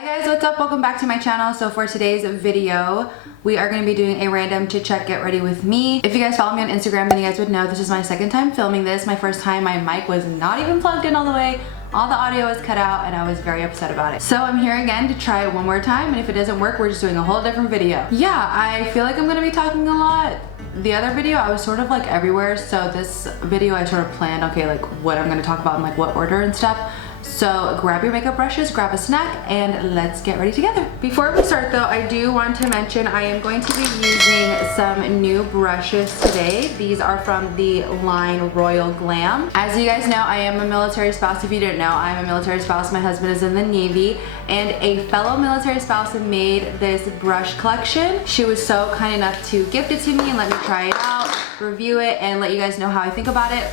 Hi guys, what's up? Welcome back to my channel. So for today's video, we are going to be doing a random chit chat get ready with me. If you guys follow me on Instagram, then you guys would know this is my second time filming this. My first time, my mic was not even plugged in all the way. All the audio was cut out and I was very upset about it. So I'm here again to try it one more time, and if it doesn't work, we're just doing a whole different video. Yeah, I feel like I'm going to be talking a lot. The other video, I was sort of like everywhere, so this video I sort of planned, okay, like what I'm going to talk about in like what order and stuff. So grab your makeup brushes, grab a snack, and let's get ready together. Before we start though, I do want to mention I am going to be using some new brushes today. These are from the line Royal Glam. As you guys know, I am a military spouse. If you didn't know, I'm a military spouse. My husband is in the Navy, and a fellow military spouse made this brush collection. She was so kind enough to gift it to me and let me try it out, review it, and let you guys know how I think about it.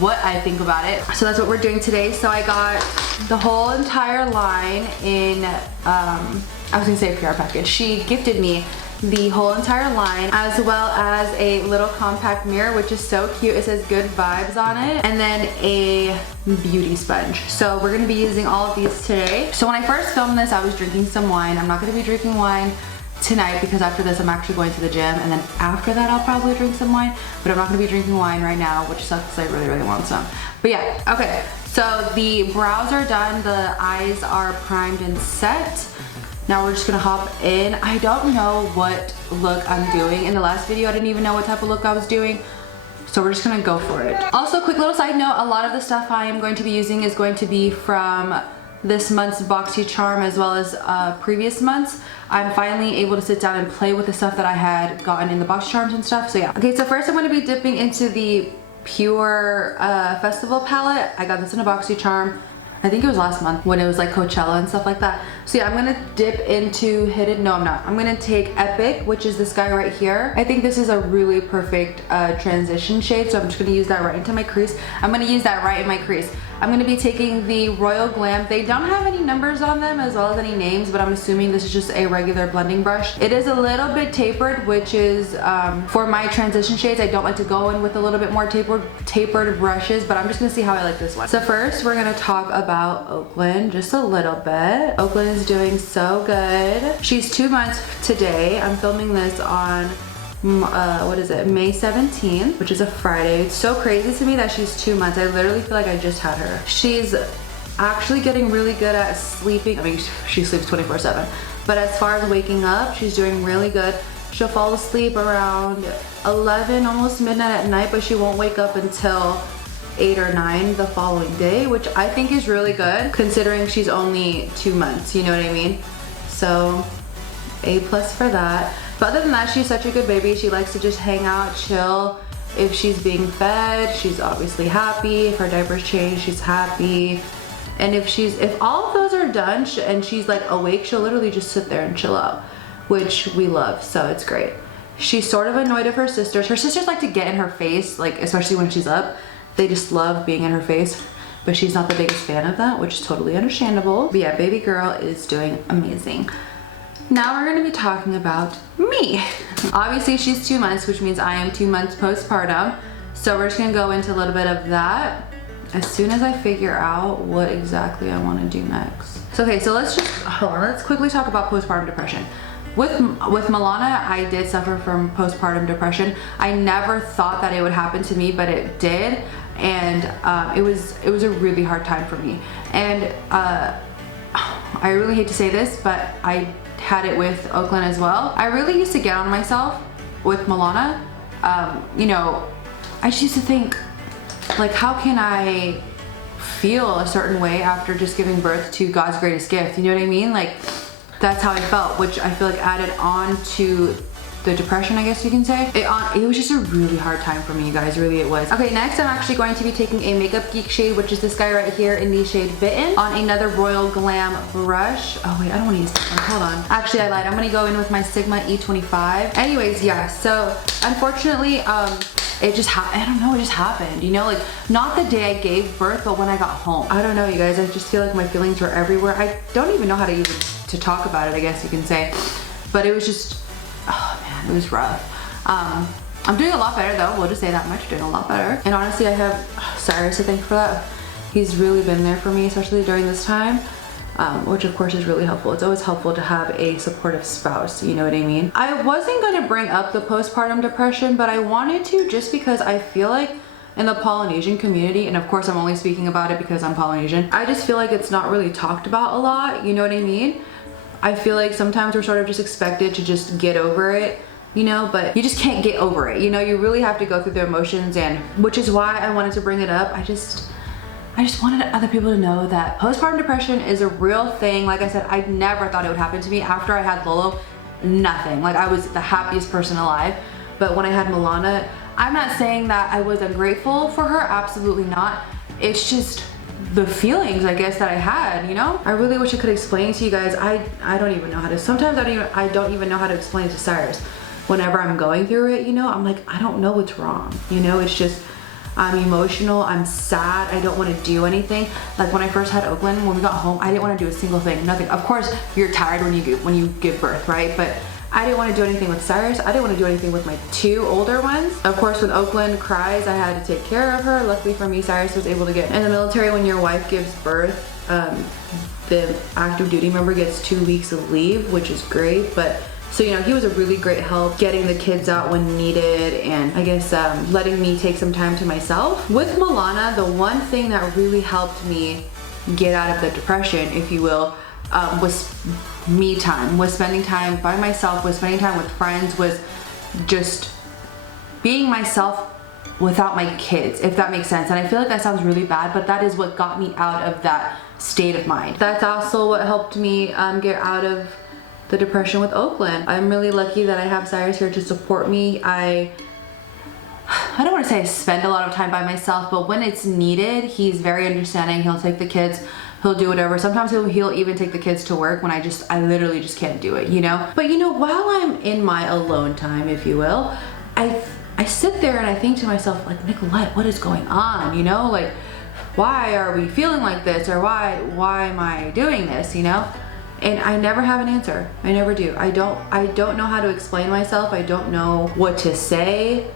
What I think about it. So that's what we're doing today. So I got the whole entire line in, I was gonna say a PR package. She gifted me the whole entire line, as well as a little compact mirror, which is so cute. It says good vibes on it, and then a beauty sponge. So we're gonna be using all of these today. So when I first filmed this, I was drinking some wine. I'm not gonna be drinking wine tonight because after this I'm actually going to the gym, and then after that I'll probably drink some wine, but I'm not going to be drinking wine right now, which sucks because I really want some. But yeah, okay, so the brows are done, the eyes are primed and set. Now we're just gonna hop in. I don't know what look I'm doing. In the last video I didn't even know what type of look I was doing, so we're just gonna go for it. Also, quick little side note, a lot of the stuff I am going to be using is going to be from this month's Boxy Charm as well as previous months. I'm finally able to sit down and play with the stuff that I had gotten in the Boxy Charms and stuff, so yeah. Okay, so first I'm going to be dipping into the Pure Festival palette. I got this in a Boxy Charm. I think it was last month when it was like Coachella and stuff like that. So yeah, I'm gonna dip into Hidden, no I'm not. I'm gonna take Epic, which is this guy right here. I think this is a really perfect transition shade, so I'm just gonna use that right into my crease. I'm gonna use that right in my crease. I'm gonna be taking the Royal Glam. They don't have any numbers on them as well as any names, but I'm assuming this is just a regular blending brush. It is a little bit tapered, which is for my transition shades. I don't like to go in with a little bit more tapered brushes, but I'm just gonna see how I like this one. So first we're gonna talk about Oakland just a little bit. Oakland is doing so good. She's 2 months today. I'm filming this on what is it, May 17th, which is a Friday. It's so crazy to me that she's 2 months. I literally feel like I just had her. She's actually getting really good at sleeping. I mean, she sleeps 24/7, but as far as waking up, she's doing really good. She'll fall asleep around 11, almost midnight at night, but she won't wake up until 8 or 9 the following day, which I think is really good considering she's only 2 months, you know what I mean? So A+ for that. But other than that, she's such a good baby. She likes to just hang out, chill. If she's being fed, she's obviously happy. If her diaper's changed, she's happy. And if all of those are done and she's like awake, she'll literally just sit there and chill out, which we love, so it's great. She's sort of annoyed of her sisters. Her sisters like to get in her face, like especially when she's up. They just love being in her face, but she's not the biggest fan of that, which is totally understandable. But yeah, baby girl is doing amazing. Now we're gonna be talking about me. Obviously she's 2 months, which means I am 2 months postpartum. So we're just gonna go into a little bit of that as soon as I figure out what exactly I wanna do next. So okay, so let's just, hold on, let's quickly talk about postpartum depression. With Milana, I did suffer from postpartum depression. I never thought that it would happen to me, but it did. And it was a really hard time for me. And I really hate to say this, but I had it with Oakland as well. I really used to get on myself with Milana. You know, I just used to think, like, how can I feel a certain way after just giving birth to God's greatest gift? You know what I mean? Like, that's how I felt, which I feel like added on to the depression, I guess you can say. It was just a really hard time for me, you guys, really it was. Okay, next I'm actually going to be taking a Makeup Geek shade, which is this guy right here in the shade Bitten, on another Royal Glam brush. Oh wait, I don't want to use this one, hold on. Actually, I lied, I'm gonna go in with my Sigma E25. Anyways, yeah, so unfortunately, it just I don't know, it just happened, you know, like not the day I gave birth, but when I got home. I don't know, you guys, I just feel like my feelings were everywhere. I don't even know how to even to talk about it, I guess you can say, but it was just, oh man, it was rough. I'm doing a lot better though, we'll just say that much, doing a lot better. And honestly, I have Cyrus to thank for that. He's really been there for me, especially during this time. which of course is really helpful. It's always helpful to have a supportive spouse, you know what I mean? I wasn't gonna bring up the postpartum depression, but I wanted to just because I feel like in the Polynesian community, and of course I'm only speaking about it because I'm Polynesian, I just feel like it's not really talked about a lot, you know what I mean? I feel like sometimes we're sort of just expected to just get over it, you know, but you just can't get over it, you know? You really have to go through the emotions, and which is why I wanted to bring it up. I just wanted other people to know that postpartum depression is a real thing. Like I said, I never thought it would happen to me. After I had Lolo, nothing. Like, I was the happiest person alive. But when I had Milana, I'm not saying that I was ungrateful for her, absolutely not. It's just the feelings, I guess, that I had, you know? I really wish I could explain to you guys. I don't even know how to, sometimes I don't even know how to explain it to Cyrus. Whenever I'm going through it, you know, I'm like, I don't know what's wrong, you know? It's just, I'm emotional, I'm sad, I don't want to do anything. Like when I first had Oakland, when we got home, I didn't want to do a single thing, nothing. Of course, you're tired when you give birth, right? But I didn't want to do anything with Cyrus. I didn't want to do anything with my 2 older ones. Of course, when Oakland cries, I had to take care of her. Luckily for me, Cyrus was able to get in the military. When your wife gives birth, the active duty member gets 2 weeks of leave, which is great. But so, you know, he was a really great help getting the kids out when needed, and I guess letting me take some time to myself. With Milana, the one thing that really helped me get out of the depression, if you will, was me time, was spending time by myself, was spending time with friends, was just being myself without my kids, if that makes sense. And I feel like that sounds really bad, but that is what got me out of that state of mind. That's also what helped me get out of the depression with Oakland. I'm really lucky that I have Cyrus here to support me. I don't want to say I spend a lot of time by myself, but when it's needed, he's very understanding. He'll take the kids, he'll do whatever. Sometimes he'll even take the kids to work when I literally just can't do it, you know? But you know, while I'm in my alone time, if you will, I sit there and I think to myself, like, Nicolette, what is going on? You know, like, why are we feeling like this? Or why am I doing this, you know? And I never have an answer. I never do. I don't know how to explain myself. I don't know what to say.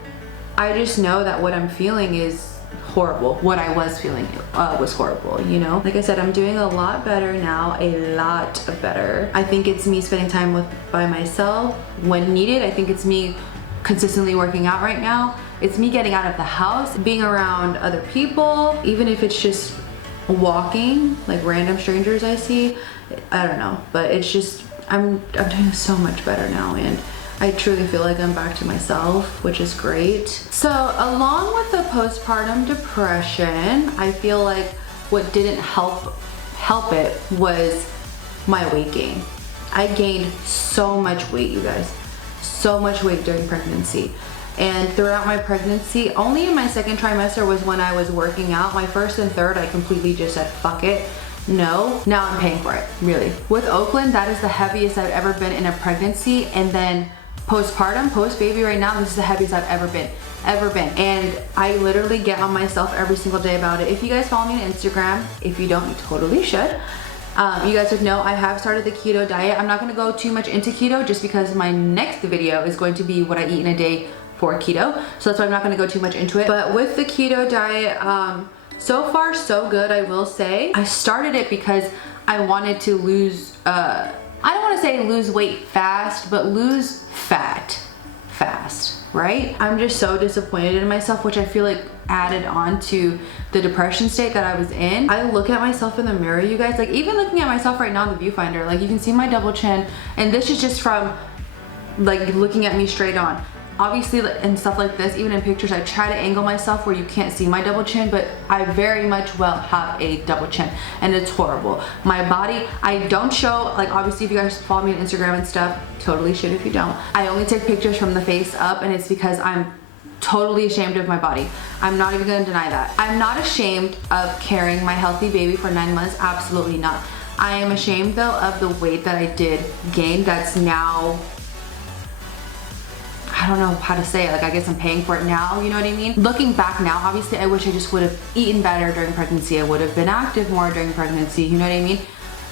I just know that what I'm feeling is horrible. What I was feeling was horrible, you know? Like I said, I'm doing a lot better now, a lot better. I think it's me spending time by myself when needed. I think it's me consistently working out right now. It's me getting out of the house, being around other people, even if it's just walking, like random strangers I see. I don't know, but it's just, I'm doing so much better now, and I truly feel like I'm back to myself, which is great. So along with the postpartum depression, I feel like what didn't help it was my weight gain. I gained so much weight, you guys, so much weight during pregnancy. And throughout my pregnancy, only in my 2nd trimester was when I was working out. My 1st and 3rd, I completely just said, fuck it. No, now I'm paying for it, really. With Oakland, that is the heaviest I've ever been in a pregnancy. And then postpartum, post-baby right now, this is the heaviest I've ever been. And I literally get on myself every single day about it. If you guys follow me on Instagram, if you don't, you totally should. You guys would know I have started the keto diet. I'm not gonna go too much into keto just because my next video is going to be what I eat in a day for keto. So that's why I'm not gonna go too much into it. But with the keto diet, so far so good, I will say. I started it because I wanted to lose, I don't wanna say lose weight fast, but lose fat fast, right? I'm just so disappointed in myself, which I feel like added on to the depression state that I was in. I look at myself in the mirror, you guys, like even looking at myself right now in the viewfinder, like you can see my double chin, and this is just from like looking at me straight on. Obviously, and stuff like this, even in pictures, I try to angle myself where you can't see my double chin, but I very much well have a double chin, and it's horrible. My body, I don't show, like obviously if you guys follow me on Instagram and stuff, totally should if you don't. I only take pictures from the face up, and it's because I'm totally ashamed of my body. I'm not even gonna deny that. I'm not ashamed of carrying my healthy baby for 9 months, absolutely not. I am ashamed though of the weight that I did gain that's now, I don't know how to say it, like I guess I'm paying for it now, you know what I mean? Looking back now, obviously I wish I just would have eaten better during pregnancy. I would have been active more during pregnancy, you know what I mean?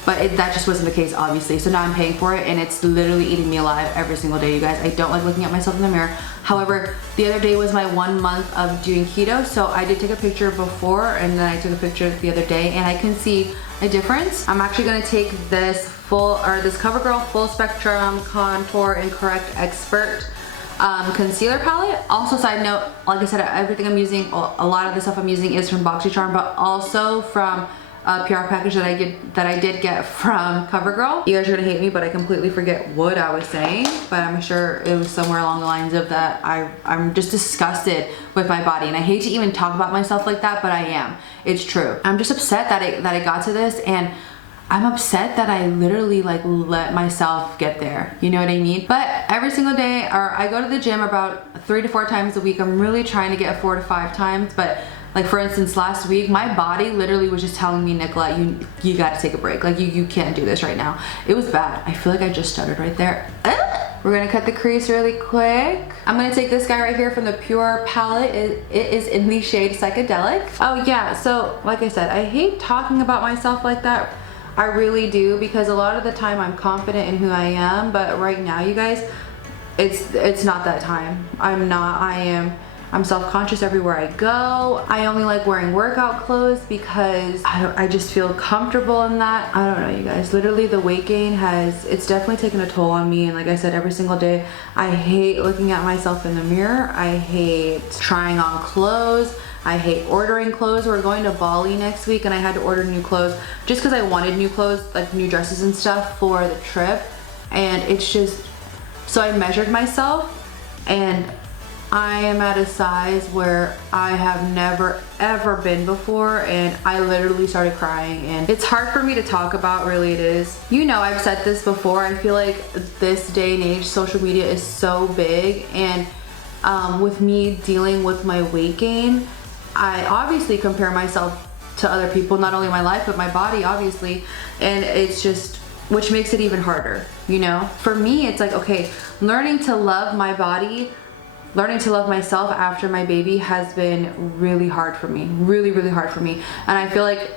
but that just wasn't the case, obviously. So now I'm paying for it, and it's literally eating me alive every single day, you guys. I don't like looking at myself in the mirror. However, the other day was my 1 month of doing keto, so I did take a picture before, and then I took a picture the other day, and I can see a difference. I'm actually gonna take this this CoverGirl Full Spectrum Contour and Correct Expert concealer palette. Also, side note, like I said, everything I'm using, a lot of the stuff I'm using is from Boxy Charms, but also from a PR package that I did get from CoverGirl. You guys are gonna hate me, but I completely forget what I was saying, but I'm sure it was somewhere along the lines of that I'm just disgusted with my body, and I hate to even talk about myself like that, but I am. It's true. I'm just upset that I got to this, and I'm upset that I literally like let myself get there. You know what I mean? But every single day, or I go to the gym about 3 to 4 times a week. I'm really trying to get 4 to 5 times, but like for instance, last week, my body literally was just telling me, Nicolette, you gotta take a break. Like you can't do this right now. It was bad. I feel like I just stuttered right there. We're gonna cut the crease really quick. I'm gonna take this guy right here from the Pure palette. It is in the shade Psychedelic. Oh yeah, so like I said, I hate talking about myself like that. I really do, because a lot of the time I'm confident in who I am, but right now, you guys, it's not that time. I'm self-conscious everywhere I go. I only like wearing workout clothes because I just feel comfortable in that. I don't know, you guys. Literally, the weight gain it's definitely taken a toll on me. And like I said, every single day, I hate looking at myself in the mirror. I hate trying on clothes. I hate ordering clothes. We're going to Bali next week, and I had to order new clothes just because I wanted new clothes, like new dresses and stuff for the trip. And it's just, so I measured myself, and I am at a size where I have never ever been before, and I literally started crying, and it's hard for me to talk about, really it is. You know, I've said this before, I feel like this day and age, social media is so big, and with me dealing with my weight gain, I obviously compare myself to other people, not only my life, but my body, obviously, and it's just, which makes it even harder, you know? For me, it's like, okay, learning to love my body, learning to love myself after my baby has been really hard for me, really, really hard for me. And I feel like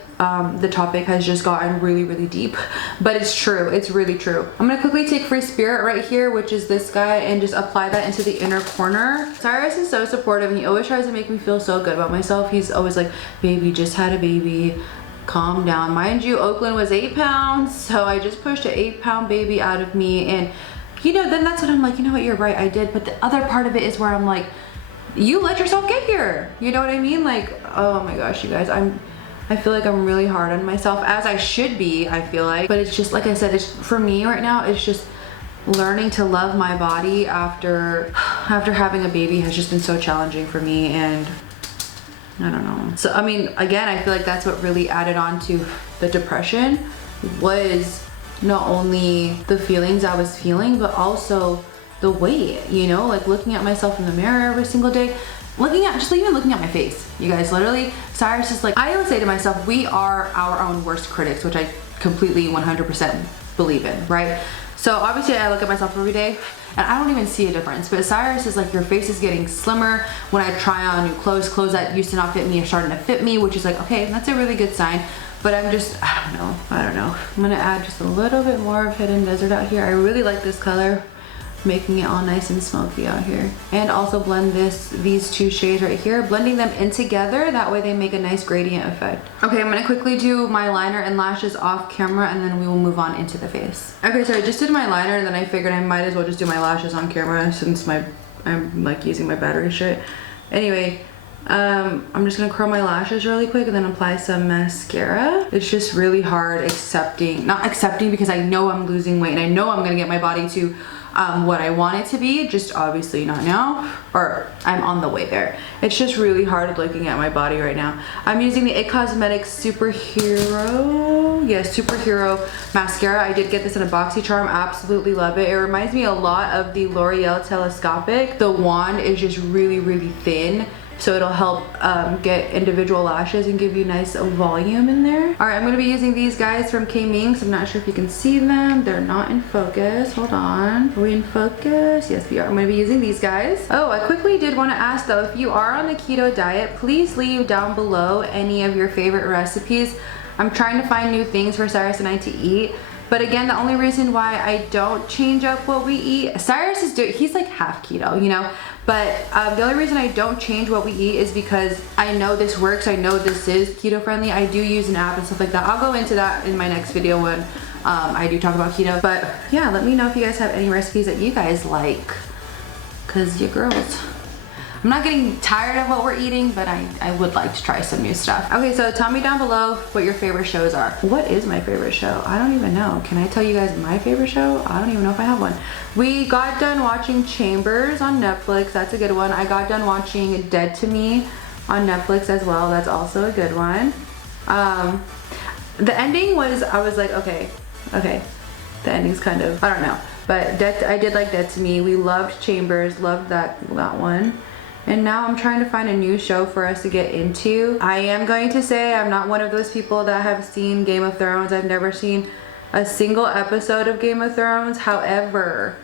the topic has just gotten really, really deep, but it's true, it's really true. I'm gonna quickly take Free Spirit right here, which is this guy, and just apply that into the inner corner. Cyrus is so supportive, and he always tries to make me feel so good about myself. He's always like, baby, just had a baby, calm down. Mind you, Oakland was 8 pounds, so I just pushed an 8-pound baby out of me, and you know, then that's when I'm like, you know what, you're right, I did. But the other part of it is where I'm like, you let yourself get here. You know what I mean? Like, oh my gosh, you guys, I feel like I'm really hard on myself, as I should be, I feel like. But it's just, like I said, it's, for me right now, it's just learning to love my body after having a baby has just been so challenging for me, and I don't know. So, I mean, again, I feel like that's what really added on to the depression, was not only the feelings I was feeling, but also the weight, you know, like looking at myself in the mirror every single day, just even looking at my face, you guys. Literally, Cyrus is like, I always say to myself, we are our own worst critics, which I completely 100% believe in, right? So obviously I look at myself every day and I don't even see a difference, but Cyrus is like, your face is getting slimmer. When I try on new clothes that used to not fit me are starting to fit me, which is like, okay, that's a really good sign. But I'm just, I don't know. I'm gonna add just a little bit more of Hidden Desert out here. I really like this color, making it all nice and smoky out here. And also blend these two shades right here, blending them in together, that way they make a nice gradient effect. Okay, I'm gonna quickly do my liner and lashes off camera, and then we will move on into the face. Okay, so I just did my liner, and then I figured I might as well just do my lashes on camera since I'm like using my battery shit. Anyway, I'm just gonna curl my lashes really quick and then apply some mascara. It's just really hard not accepting because I know I'm losing weight and I know I'm gonna get my body to what I want it to be, just obviously not now, or I'm on the way there. It's just really hard looking at my body right now. I'm using the XONIKKY Superhero mascara. I did get this in a Boxy Charm, absolutely love it. It reminds me a lot of the L'Oreal Telescopic. The wand is just really, really thin, so it'll help get individual lashes and give you nice volume in there. All right, I'm gonna be using these guys from KMYNX. I'm not sure if you can see them. They're not in focus. Hold on. Are we in focus? Yes, we are. I'm gonna be using these guys. Oh, I quickly did wanna ask though, if you are on the keto diet, please leave down below any of your favorite recipes I'm trying to find new things for Cyrus and I to eat. But again, the only reason why I don't change up what we eat, Cyrus is he's like half keto, you know? But the only reason I don't change what we eat is because I know this works. I know this is keto friendly. I do use an app and stuff like that. I'll go into that in my next video when I do talk about keto. But yeah, let me know if you guys have any recipes that you guys like, cause your girls. I'm not getting tired of what we're eating, but I would like to try some new stuff. Okay, so tell me down below what your favorite shows are. What is my favorite show? I don't even know. Can I tell you guys my favorite show? I don't even know if I have one. We got done watching Chambers on Netflix. That's a good one. I got done watching Dead to Me on Netflix as well. That's also a good one. The ending was, I was like, okay. The ending's kind of, I don't know. But I did like Dead to Me. We loved Chambers, loved that one. And now I'm trying to find a new show for us to get into. I am going to say I'm not one of those people that have seen Game of Thrones. I've never seen a single episode of Game of Thrones. However,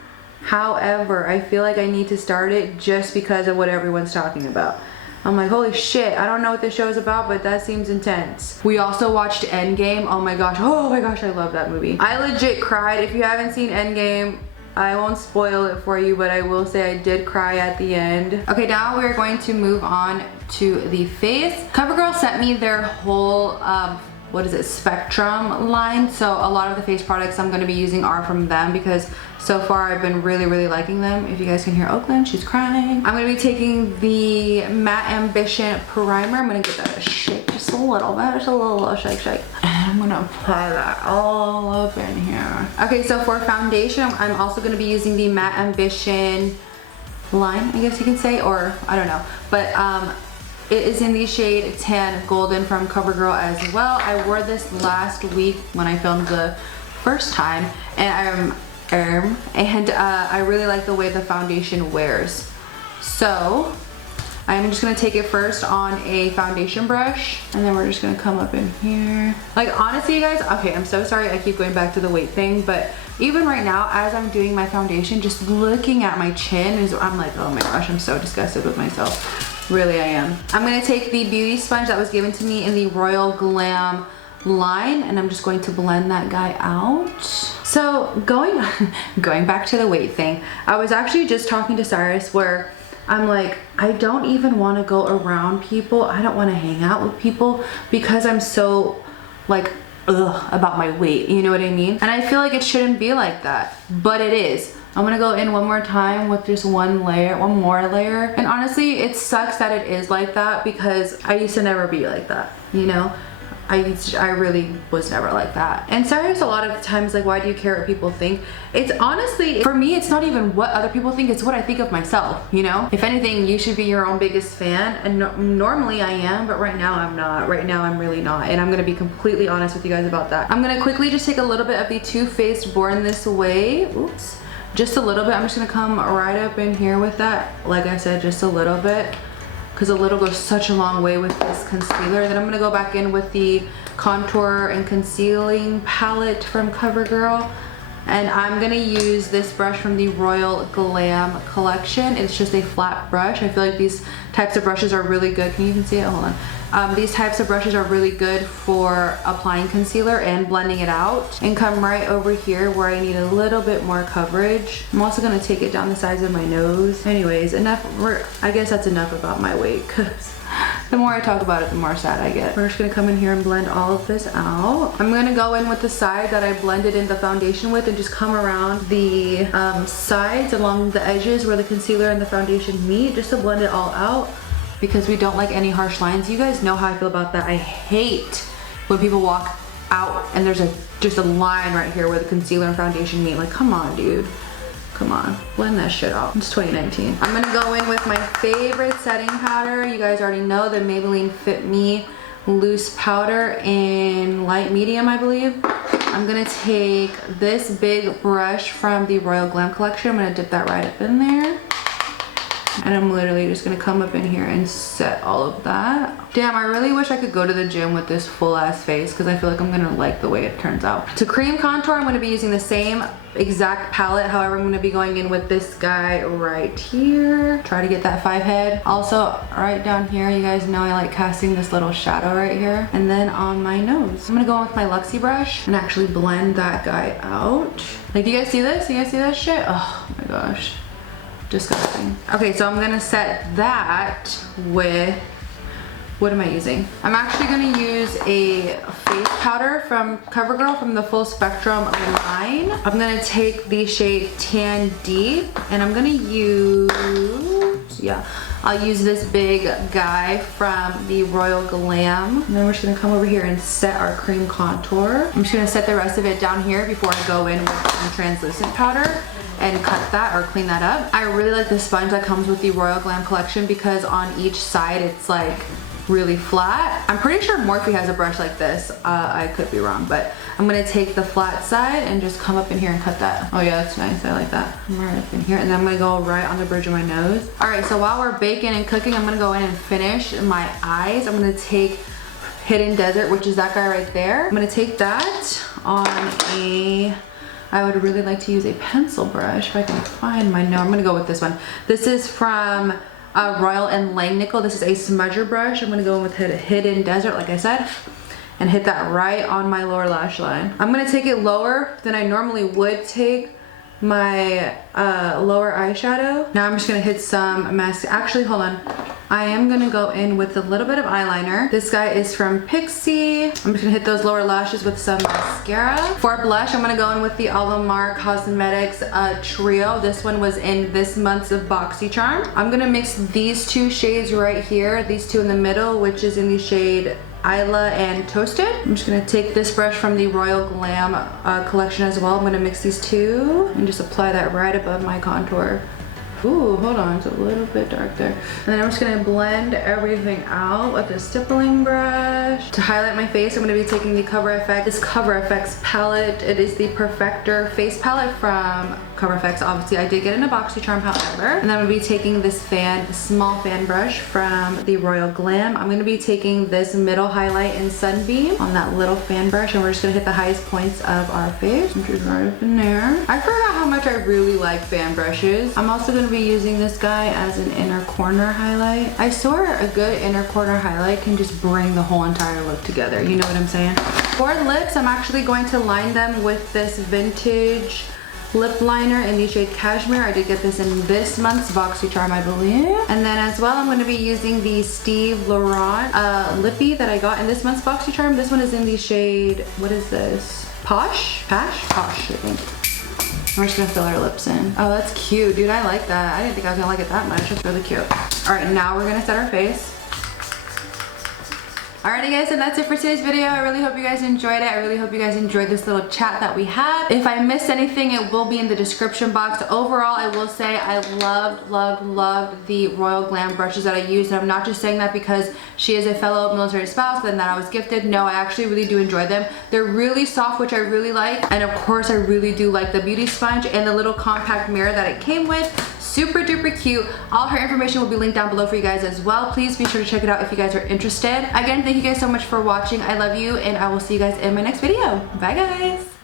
I feel like I need to start it just because of what everyone's talking about. I'm like, holy shit, I don't know what this show is about, but that seems intense. We also watched Endgame. Oh my gosh, I love that movie. I legit cried. If you haven't seen Endgame, I won't spoil it for you, but I will say I did cry at the end. Okay, now we're going to move on to the face. CoverGirl sent me their whole, what is it, Spectrum line. So a lot of the face products I'm gonna be using are from them because so far I've been really liking them. If you guys can hear Oakland, she's crying. I'm gonna be taking the Matte Ambition Primer. I'm gonna give that a shake just a little bit, just a little shake. And I'm gonna apply that all up in here. Okay, so for foundation, I'm also gonna be using the Matte Ambition line, I guess you can say, or I don't know. But it is in the shade Tan Golden from CoverGirl as well. I wore this last week when I filmed the first time, and I really like the way the foundation wears. So I'm just gonna take it first on a foundation brush, and then we're just gonna come up in here. Like, honestly, you guys, okay, I'm so sorry I keep going back to the weight thing, but even right now, as I'm doing my foundation, just looking at my chin I'm like, oh my gosh, I'm so disgusted with myself. Really, I am. I'm gonna take the beauty sponge that was given to me in the Royal Glam line, and I'm just going to blend that guy out. So going back to the weight thing, I was actually just talking to Cyrus where I'm like, I don't even want to go around people. I don't want to hang out with people because I'm so like about my weight, you know what I mean? And I feel like it shouldn't be like that, but it is. I'm gonna go in one more time with just one more layer. And honestly, it sucks that it is like that because I used to never be like that, you know? I really was never like that. And Cyrus a lot of times like, why do you care what people think? It's honestly, for me, it's not even what other people think, it's what I think of myself, you know? If anything, you should be your own biggest fan, and normally I am, but right now I'm not. Right now I'm really not, and I'm gonna be completely honest with you guys about that. I'm gonna quickly just take a little bit of the Too Faced Born This Way, oops, just a little bit. I'm just gonna come right up in here with that, like I said, just a little bit, because a little goes such a long way with this concealer. Then I'm gonna go back in with the contour and concealing palette from CoverGirl, and I'm gonna use this brush from the Royal Glam collection. It's just a flat brush. I feel like these types of brushes are really good. Can you even see it? Hold on. These types of brushes are really good for applying concealer and blending it out. And come right over here where I need a little bit more coverage. I'm also gonna take it down the sides of my nose. Anyways, I guess that's enough about my weight, because the more I talk about it, the more sad I get. We're just gonna come in here and blend all of this out. I'm gonna go in with the side that I blended in the foundation with and just come around the sides along the edges where the concealer and the foundation meet, just to blend it all out, because we don't like any harsh lines. You guys know how I feel about that. I hate when people walk out and there's just a line right here where the concealer and foundation meet. Like, come on, dude. Come on, blend that shit out. It's 2019. I'm gonna go in with my favorite setting powder. You guys already know the Maybelline Fit Me loose powder in light medium, I believe. I'm gonna take this big brush from the Royal Glam collection. I'm gonna dip that right up in there. And I'm literally just gonna come up in here and set all of that. Damn, I really wish I could go to the gym with this full ass face because I feel like I'm gonna like the way it turns out. To cream contour, I'm gonna be using the same exact palette. However, I'm gonna be going in with this guy right here. Try to get that 5 head. Also, right down here, you guys know I like casting this little shadow right here. And then on my nose. I'm gonna go in with my Luxie brush and actually blend that guy out. Like, do you guys see this? Do you guys see that shit? Oh my gosh. Disgusting. Okay, so I'm gonna set that with, what am I using? I'm actually gonna use a face powder from CoverGirl from the Full Spectrum line. I'm gonna take the shade Tan Deep and I'm gonna use, I'll use this big guy from the Royal Glam. And then we're just gonna come over here and set our cream contour. I'm just gonna set the rest of it down here before I go in with some translucent powder and cut that or clean that up. I really like the sponge that comes with the Royal Glam collection because on each side it's like really flat. I'm pretty sure Morphe has a brush like this. I could be wrong, but I'm gonna take the flat side and just come up in here and cut that. Oh yeah, that's nice, I like that. Right up in here, and then I'm gonna go right on the bridge of my nose. All right, so while we're baking and cooking, I'm gonna go in and finish my eyes. I'm gonna take Hidden Desert, which is that guy right there. I'm gonna take that on I would really like to use a pencil brush if I can find my, no, I'm gonna go with this one. This is from Royal and Langnickel. This is a smudger brush. I'm gonna go in with Hidden Desert, like I said, and hit that right on my lower lash line. I'm gonna take it lower than I normally would take my lower eyeshadow. Now I'm just gonna hit some mascara. Actually, hold on. I am gonna go in with a little bit of eyeliner. This guy is from Pixie. I'm just gonna hit those lower lashes with some mascara. For blush, I'm gonna go in with the Alamar Cosmetics Trio. This one was in this month's of Boxy Charms. I'm gonna mix these two shades right here, these two in the middle, which is in the shade Isla and Toasted. I'm just gonna take this brush from the Royal Glam collection as well. I'm gonna mix these two and just apply that right above my contour. Ooh, hold on, it's a little bit dark there. And then I'm just gonna blend everything out with a stippling brush. To highlight my face, I'm gonna be taking the this Cover FX palette. It is the Perfector face palette from Cover FX. Obviously, I did get in a Boxy Charm, however. And then I'm gonna be taking this small fan brush from the Royal Glam. I'm gonna be taking this middle highlight in Sunbeam on that little fan brush, and we're just gonna hit the highest points of our face, which is right up in there. I forgot how much I really like fan brushes. I'm also gonna be using this guy as an inner corner highlight. I swear a good inner corner highlight can just bring the whole entire look together. You know what I'm saying? For lips, I'm actually going to line them with this vintage lip liner in the shade Cashmere. I did get this in this month's Boxy Charm, I believe. And then as well, I'm going to be using the Steve Laurent lippy that I got in this month's Boxy Charm. This one is in the shade, what is this? Posh, I think. We're just gonna fill our lips in. Oh, that's cute, dude. I like that. I didn't think I was gonna like it that much. It's really cute. All right, now we're gonna set our face. Alrighty guys, so that's it for today's video. I really hope you guys enjoyed it. I really hope you guys enjoyed this little chat that we had. If I missed anything, it will be in the description box. Overall, I will say I loved the Royal Glam brushes that I used. And I'm not just saying that because she is a fellow military spouse and that I was gifted. No, I actually really do enjoy them. They're really soft, which I really like. And of course, I really do like the beauty sponge and the little compact mirror that it came with. Super duper cute. All her information will be linked down below for you guys as well. Please be sure to check it out if you guys are interested. Again, thank you guys so much for watching. I love you, and I will see you guys in my next video. Bye guys.